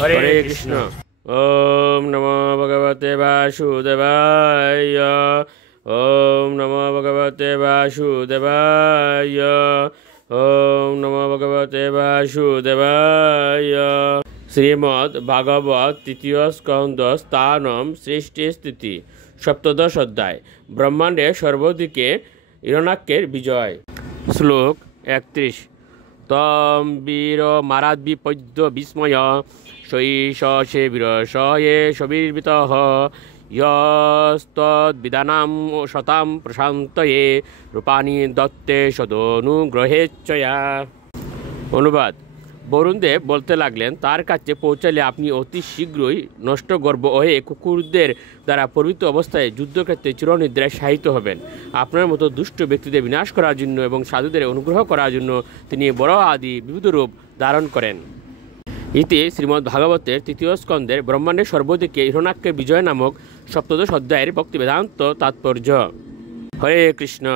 হরে কৃষ্ণ। ওম নমো ভগবতে বাসুদেবায়। ওম নমো ভগবতে বাসুদেবায়। ওম নমো ভগবতে বাসুদেবায়। শ্রীমদ্ ভাগবত তৃতীয় স্কন্ধ স্থানম সৃষ্টি স্থিতি সপ্তদশ অধ্যায়। ব্রহ্মাণ্ডে সর্বদিকে হিরণ্যাক্ষের বিজয়। শ্লোক 31। তম বীর মারাদ্বিপদ্য বিস্ময় শৈষ সে বীরশয়ে সবির্বিত ইয়স্তদ্বিদানাম শতাম প্রশান্তয়ে রূপানি দত্তে সদনুগ্রহেচ্ছয়া। অনুবাদ। বরুণদেব বলতে লাগলেন, তার কাছে পৌঁছালে আপনি অতি শীঘ্রই নষ্টগর্ভ হয়ে কুকুরদের দ্বারা পরিবৃত অবস্থায় যুদ্ধক্ষেত্রে চিরনিদ্রায় শায়িত হবেন। আপনার মতো দুষ্ট ব্যক্তিদের বিনাশ করার জন্য এবং সাধুদের অনুগ্রহ করার জন্য তিনি বড় আদি বিবিধ রূপ ধারণ করেন। ইতি শ্রীমদ্ ভাগবতের তৃতীয় স্কন্ধের ব্রহ্মাণ্ডের সর্বদিকে হিরণ্যাক্ষের বিজয় নামক সপ্তদশ অধ্যায়ের ভক্তি বেদান্ত তাৎপর্য। হরে কৃষ্ণ।